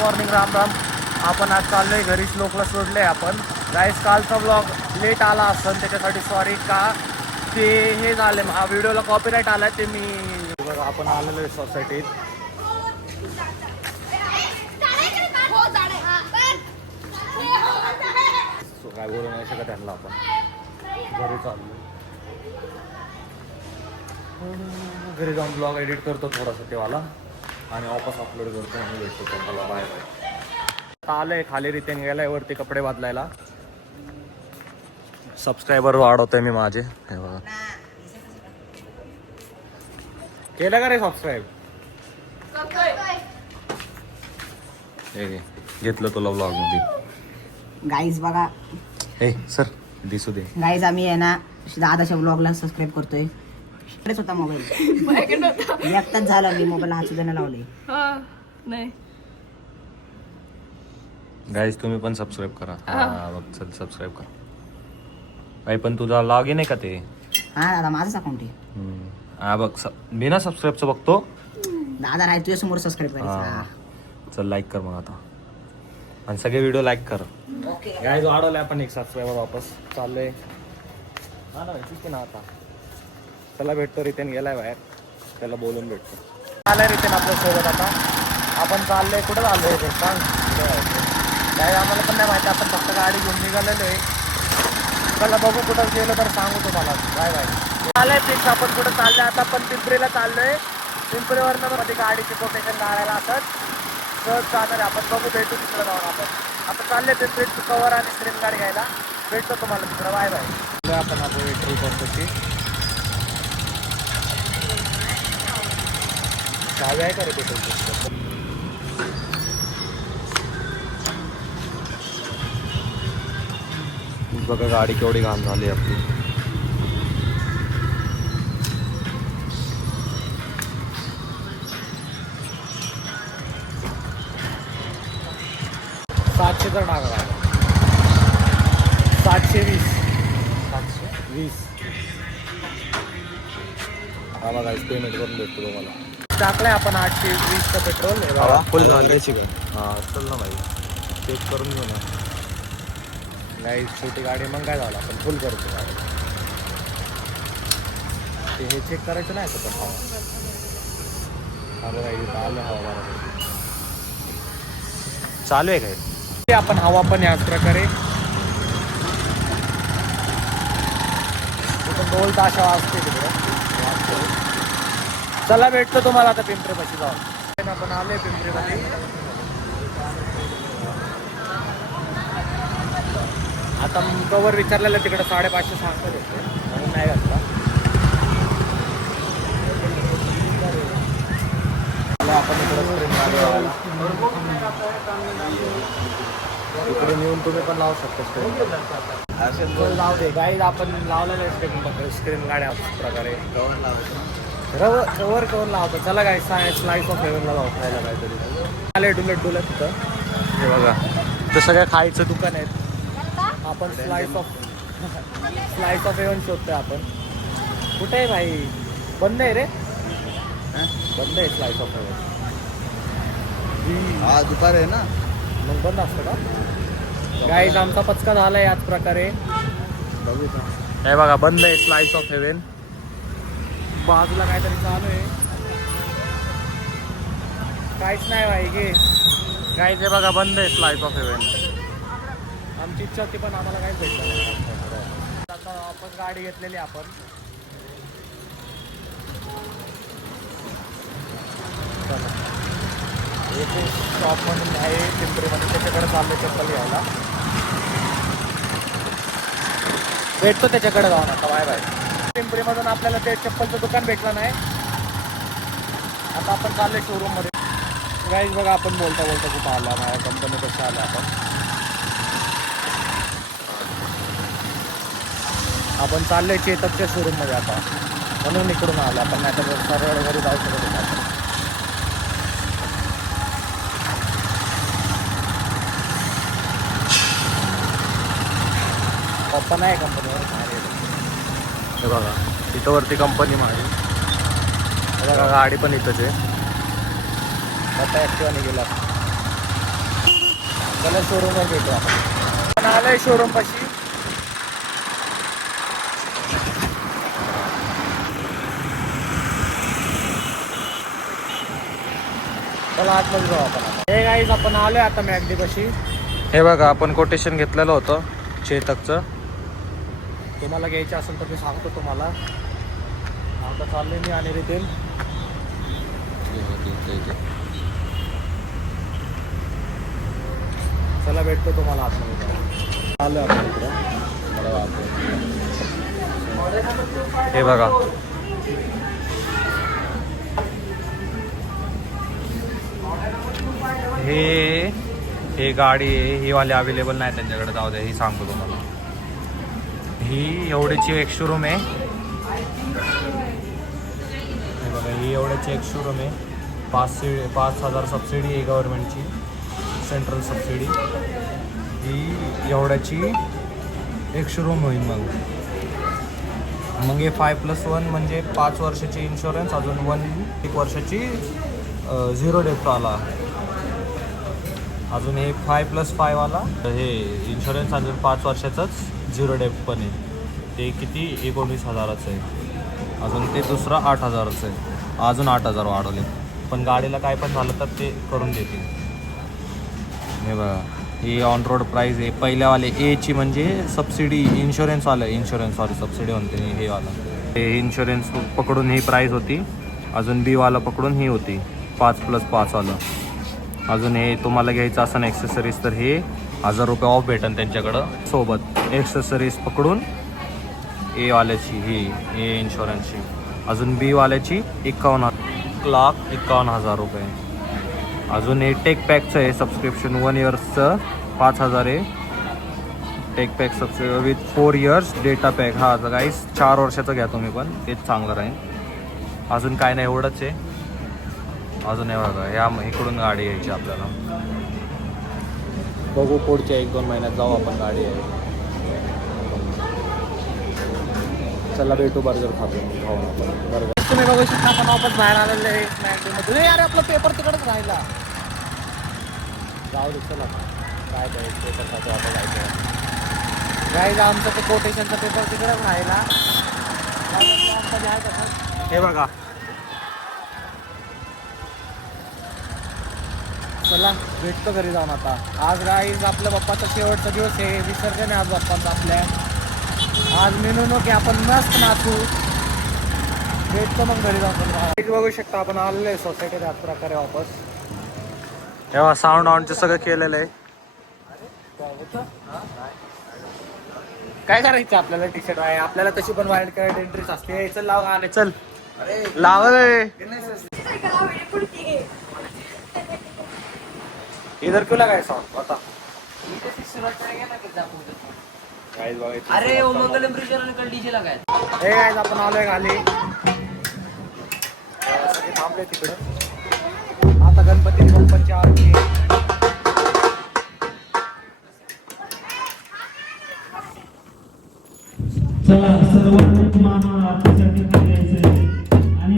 Morning, Ram Ram. आपण आज चाललोय घरी, श्लोकला सोडले आपण. गाईस कालचा ब्लॉग लेट आला असेल त्याच्यासाठी सॉरी. का ते हे झाले, हा व्हिडिओला कॉपीराईट आला ते मी बघा. आपण आलेलो आहे सोसायटीत. काय बोलू नाही शकत त्यांना. आपण घरी चाललो, घरी जाऊन ब्लॉग एडिट करतो थोडासा तेवाला आणि वापस अपलोड करतो आणि भेटतो तुम्हाला. Bye bye. आलंय खाली, रितेन गेलाय वरती कपडे बदलायला. सबस्क्रायबर वाढवतोय मी माझे. हे बघा, केलं का रे सबस्क्राईब? हे घे, घेतलं तुला ब्लॉग मध्ये. गाईज बघा, हे सर दिसू दे. गाईज आम्ही आहे ना दादाच्या ब्लॉगला सबस्क्राईब करतोय. इकडेच होता मोबाईल, एकटाच झाला. मी मोबाईल हात सुद्धा लावले. नाही गाईज तुम्ही पण सबस्क्राईब करा. हा बघ, चल सबस्क्राईब करा. काही पण तुझा लॉग इन आहे का ते? हा दादा, माझंच अकाउंट आहे. हा बघ, बिना सबस्क्राईबचं बघतो. दादा राय तुझ्या समोर सबस्क्राईब करायचं. चल लाईक कर मग आता, आणि सगळे व्हिडिओ लाईक कर. ओके गाईज वाढवलाय आपण एक सबस्क्रायबर वापस. चाललोय हा ना, ठीक आहे ना. आता त्याला भेटतो, रितेन गेलाय बाहेर, त्याला बोलून भेटतो. आलाय रितेन आपल्यासोबत. आता आपण चाललोय, कुठं चाललोय ते सांग. काय आम्हाला पण नाही माहिती, आपण फक्त गाडी घेऊन निघालेलो आहे. त्याला बघू कुठं गेलो तर सांगू तुम्हाला. Bye bye. आलंय फिक्स आपण कुठं चाललंय. आता आपण पिंपरीला चाललोय. पिंपरीवरनं मध्ये गाडीची कोटेशन काढायला असत सहज जाणार आहे. आपण बघू, भेटू तिकडं जाऊन. आपण चाललोय पिंपरीत कवर आणि स्क्रीन गाडी घ्यायला. भेटतो तुम्हाला तिकडं. Bye bye. आपण आता वेट्रू करतो की चावी आहे का रे पेट्रोल? बघा गाडी केवढी घाण झाली आपली. तर टाका 720. 720 हा बघा, पेमेंट करून भेटतो तुम्हाला. टाकलंय आपण 820चं पेट्रोल. फुल झाले. हां चल ना भाई, चेक करून घेऊ ना. नाही छोटी गाडी मग काय झालं, आपण फुल करतो गाडी. ते हे चेक करायचं नाही का पण हवा. हा बघा इथं आलं हवा बरोबर चालू आहे काय. आपण हवा पण याच प्रकारे ढोल ताशा वाजते तिकडे. चला भेटतो तुम्हाला आता पिंपरीपाशी जाऊन. आपण आलोय पिंपरीमध्ये. आता कवर विचारलेलं तिकडे 550 सांगतात येते म्हणून नाही घातला. आपण इकडे नेऊन तुम्ही पण लावू शकता स्क्रीन. लावू दे गाईज, आपण लावलेलं आहे स्क्रीन गाड्या प्रकारे. कवर कवर लावतो. चला काय स्लाइस ऑफ हेवनला लावतो खायला काहीतरी. आले डुलट तिथं. हे बघा, ते सगळं खायचं दुकान आहेत. आपण स्लाइस ऑफ हेवन शोधतोय आपण. कुठे आहे भाई? बंद आहे रे. बंद आहे स्लाइस ऑफ हेवन. हा दुपार आहे ना, मग बंद असतं का? गाईज आमचा पचका झाला याच प्रकारे. बघू का. हे बघा, बंद आहे स्लाइस ऑफ हेवन. बाजूला काहीतरी चालू आहे. काहीच नाही भाई गे. काहीच हे बघा, बंद आहे स्लाइस ऑफ हेवन. आमची इच्छा होती पण आम्हाला काहीच भेटलं नाही. आता वापस गाडी घेतलेली आपण. एक शॉप म्हणून आहे पिंपरीमध्ये, त्याच्याकडे चालले चप्पल घ्यायला. भेटतो त्याच्याकडे जाऊन आता. Bye bye. पिंपरीमधून आपल्याला ते चप्पलचं दुकान भेटलं नाही. आता आपण चाललोय शोरूममध्ये. गाईज बघा, आपण बोलता कुठं आला माझ्या कंपनी कसं आलं आपण चाललोय चेतकच्या शोरूममध्ये आता, म्हणून इकडून आलो आपण. नाही तर सरळ घरी जाऊ शकत होतो. पप्पा नाही कंपनीवर. हे बघा इथं वरती कंपनी माझी. हे बघा गाडी पण इथंच आहे. आता ॲक्टिवाने गेला. त्याला शोरूमवर भेटू आपण आलोय शोरूम पाशी. चला आतमध्ये जाऊ आपण. हे गाईज आपण आलोय आता मॅगडी पाशी. हे बघा आपण कोटेशन घेतलेलं होतं चेतकचं. तुम्हाला घ्यायचं असेल तर मी सांगतो तुम्हाला. आता चाललोय मी आणि रितेल. चला भेटतो तुम्हाला आतमध्ये. आलोय आपण इकडं. हे बघा हे गाडी आहे. ही वाली अवेलेबल नाही त्यांच्याकडे. जाऊ दे, ही सांगतो तुम्हाला. ही एवढीची एक शोरूम आहे. हे बघा ही एवढ्याची एक शोरूम आहे. 5,000 सबसिडी आहे गव्हर्नमेंटची, सेंट्रल सबसिडी. ही एवढ्याची एक शोरूम होईल. मग हे 5+1 म्हणजे 5 वर्षाची इन्शुरन्स, अजून 1 वर्षाची 0 डेप्ट आला. अजून हे 5+5 वाला हे इन्शुरन्स अजून 5 वर्षाचंच 0 डेप्ट पण आहे. ते किती 19,000चं आहे. अजून ते दुसरं 8,000चं आहे. अजून 8,000 वाढवले. पण गाडीला काय पण झालं तर ते करून देतील. हे बघा ही ऑन रोड प्राईस आहे. पहिल्यावाले एची म्हणजे सबसिडी इन्शुरन्स आलं. इन्शुरन्स सॉरी सबसिडी म्हणते हे वाला. हे इन्शुरन्स पकडून ही प्राईस होती. अजून बीवाला पकडून ही होती 5+5 आलं. अजून हे तुम्हाला घ्यायचं असं ॲक्सेसरीज तर हे 1,000 रुपये ऑफ भेटेल त्यांच्याकडं सोबत. ॲक्सेसरीज पकडून एवाल्याची ही ए इन्शुरन्सची. अजून बीवाल्याची 51,51,000 रुपये. अजून हे टेक पॅकचं आहे सबस्क्रिप्शन 1 इयर्सचं 5,000 आहे. Tech pack subscription with 4 years data pack. हा गाईस 4 वर्षाचं घ्या तुम्ही पण, तेच चांगलं राहील. अजून काय नाही एवढंच आहे. अजून हे बघा ह्या इकडून गाडी यायची आपल्याला. बघू पुढच्या 1-2 महिन्यात जाऊ आपण गाडी आहे. चला भेटू. बर्गर खाऊन आपण बर्गर. तुम्ही बघू शकता आपण वापस बाहेर आलेले आहे मॅगडीमधून. यार आपला पेपर तिकडेच राहिला. जाऊ दे चला काय करायचं पेपर खातो आता जायचं. गाईज आमचं ते कोटेशनचा पेपर तिकडेच राहिला. हे बघा चला भेटतो घरी जाऊन आता. आज गाईज आपल्या बाप्पाचा शेवटचा दिवस आहे. विसर्जन आहे आज बाप्पाचा आपल्या. आज मिळून की आपण मस्त नाचू. भेटतो मग घरी जाऊन. बघू शकता आपण आलेलो आहे सोसायटीत याच प्रकारे वापस. तेव्हा साऊंडचं सगळं केलेलं आहे. काय करायचं आपल्याला टी शर्ट आहे. आपल्याला तशी पण वाईल्ड कार्ड एंट्रीच असते. चल लाव गाणे चल लाव. इधर क्यों लगाए साउंड बता. अरे मंगलम ब्रिजर डीजे लगाय. हे गाइस आपण आलोय खाली. सगळे थांबले तिकडं. आता गणपती बाप्पाची आरती. चला सर्वांनी मामा आरतीसाठी द्यायचे आणि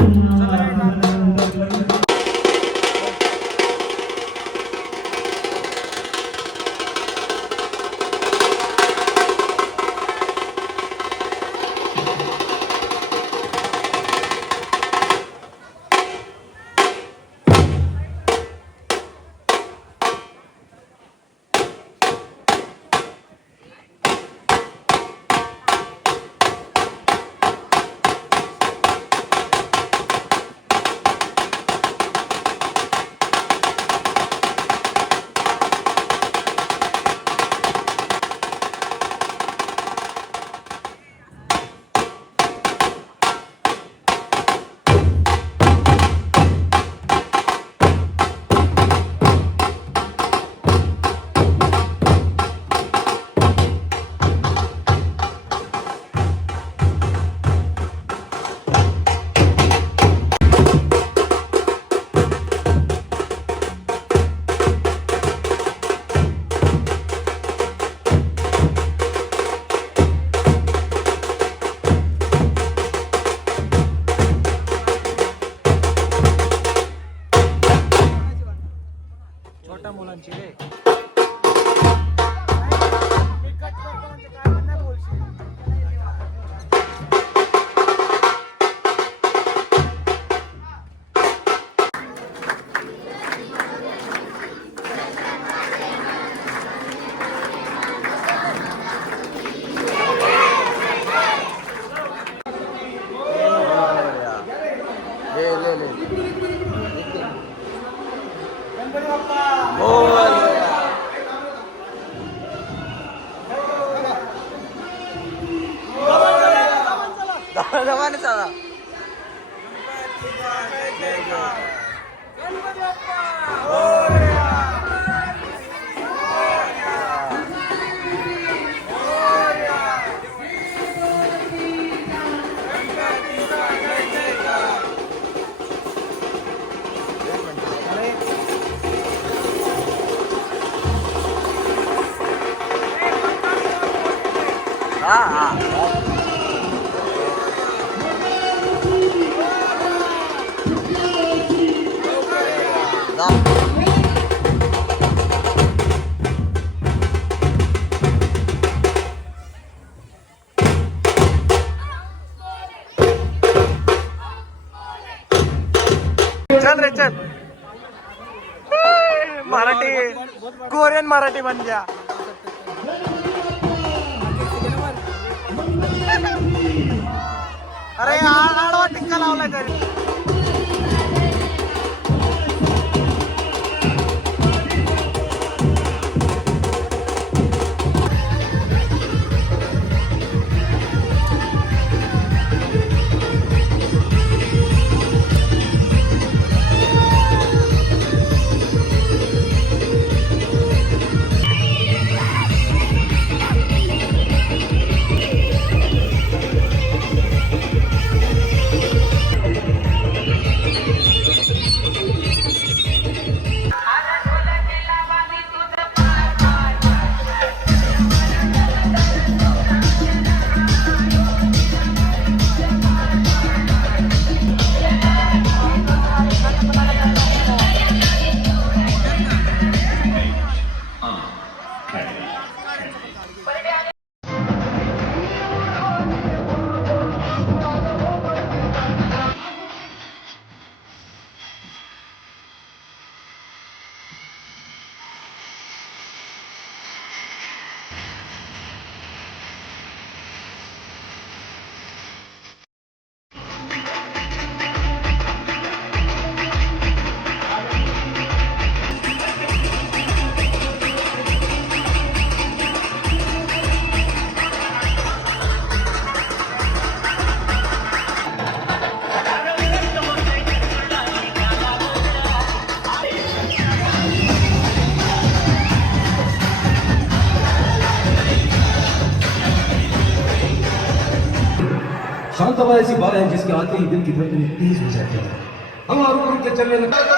छोट्या मुलांची रे. चल रे चल मराठी कोरियन मराठी बन गया अरे आडवा टिक्का लावलाय तरी शांतबाई ऐसी बात है जिसके आते ही दिल की धड़कनें तेज हो जाती है। हम रुक रुक के चलने लगे।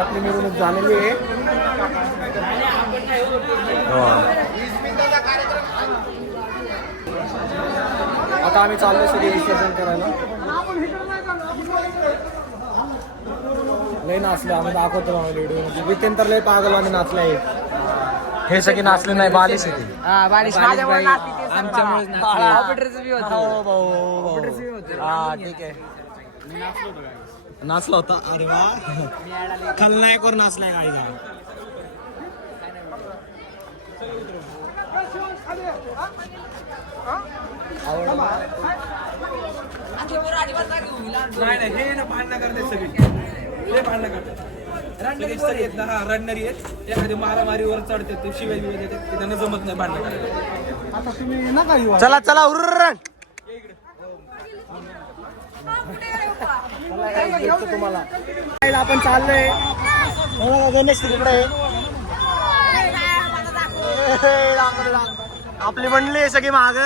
आपली मिरवणूक झालेली आहे. आता आम्ही चाललो सगळे विसर्जन करायला. लय नाचले आम्ही, दाखवतो व्हिडिओ मध्ये. वितेन तर लय पागल आणि नाचले आहे. हे सगळे नाचले नाही, बालिश आहे. ठीक आहे. नाचला होता. अरे वा, खलनायक वर नाचलाय गाडी. नाही नाही हे ना भांडणं करतात सगळे हे भांडणं करतात सगळे आहेत ना हा रडणारी आहेत एखादी मारामारीवर चढतात ते शिवाय बिवाय देतात ते त्यांना जमत नाही भांडणं करायला आता तुम्ही नका येऊ चला चला उर्रन तुम्हाला आपण चाललोय गणेश तिकडे आपली मंडळी आहे सगळी माग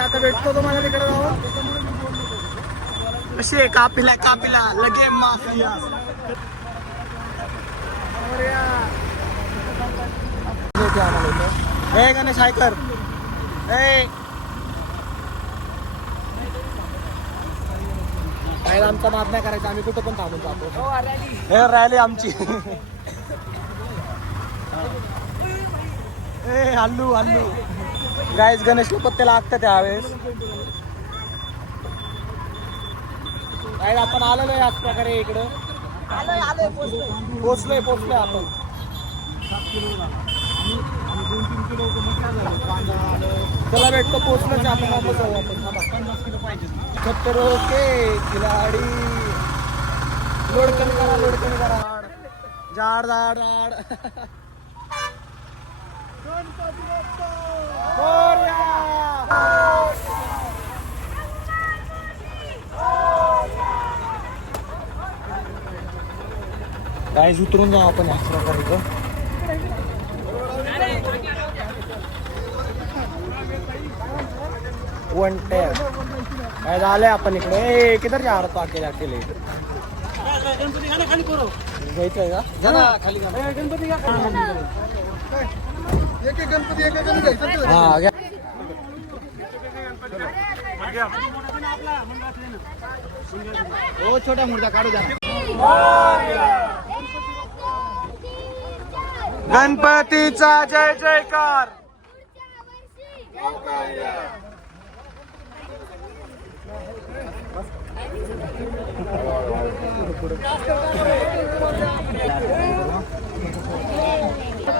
आता भेटतो तुम्हाला तिकडे जाऊन कशी आहे कापिला कापिला लगे माफिया हे गणेश ऐकर काय आमचा मात नाही करायचा आम्ही कुठं पण थांबून जातो हे रॅली आमची हल्लू हल्लू गाईज गणेशला पत्त्याला लागतं त्यावेळेस काय आपण आलेलो आहे याच प्रकारे इकडं पोचलोय आपण चला भेटतो पोचलोच आपण वापस जाऊ आपण 70 ओके खिलाडी लोडकन करा जाड जाड जाड गाईज उतरून जाऊ आपण ह्याच प्रकारे वन टेप काय झालंय आपण इकडे किधर जा रहा अकेले अकेले घ्यायचंय का खाली गणपती हा घ्या हो छोट्या मूर्त्या काढू द्या गणपतीचा जय जयकार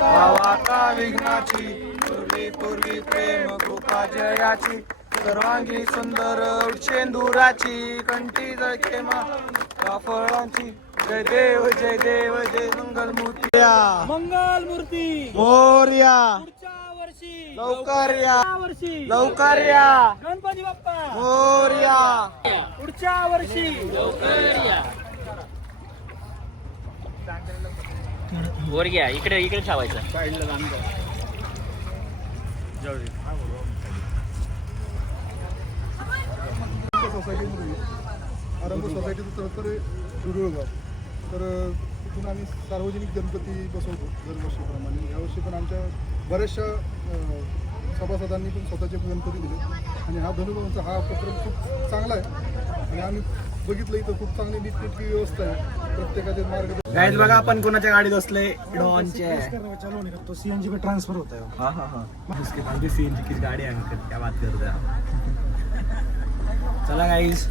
भावाका विघ्नाची पूर्वी पूर्वी प्रेम कृपा जयाची सर्वांगी सुंदर शेंदुराची कंठी जळखेमा फळांची जय देव जय देव जय मंगल मूर्ती मोर्या लवकर या गणपती बाप्पा मोर्या पुढच्या वर्षी वर घ्या इकडे ठेवायचं आरंभ सोसायटीचं तर दुर्गगाव तर तिथून आम्ही सार्वजनिक गणपती बसवतो दरवर्षीप्रमाणे यावर्षी पण आमच्या बऱ्याचशा सभासदांनी पण स्वतःचे गणपती दिले आणि हा धनुभावांचा हा उपक्रम खूप चांगला आहे आणि आम्ही बघितलं इथं खूप चांगली नीटनेटकी व्यवस्था आहे प्रत्येकाचे मार्ग गाईज बघा आपण कोणाच्या गाडीत बसले डॉनचे तो सीएनजी में ट्रांसफर होता है इसके पास भी सीएनजी की गाड़ी है अंकल क्या बात करते हैं चला गाईज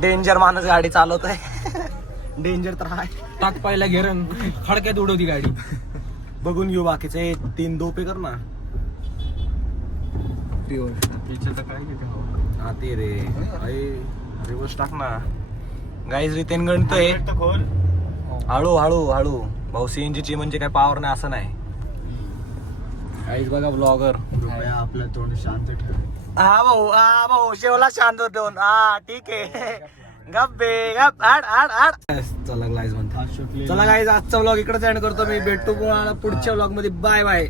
डेंजर माणूस गाडी चालवत आहे डेंजर तर आहे टाक पाहिला घेरण खडक्यात उडवती गाडी बघून घेऊ बाकीचे 3 दोपे कर ना हा ते रे रिवर्स टाक ना गाईज रितेन गणतोय हळू हळू हळू भाऊ सीएनजी म्हणजे काय पावर नाही असं नाही गाईज बघा ब्लॉगर आपलं तोंड शांत ठेव हा भाऊ शेवला शांत ठेवून हा ठीक आहे गप बे गप आड आड आड चला गाईज म्हणतो चला गाईज आजचा व्लॉग इकडेच एंड करतो मी भेटतो पुढच्या व्लॉग मध्ये बाय बाय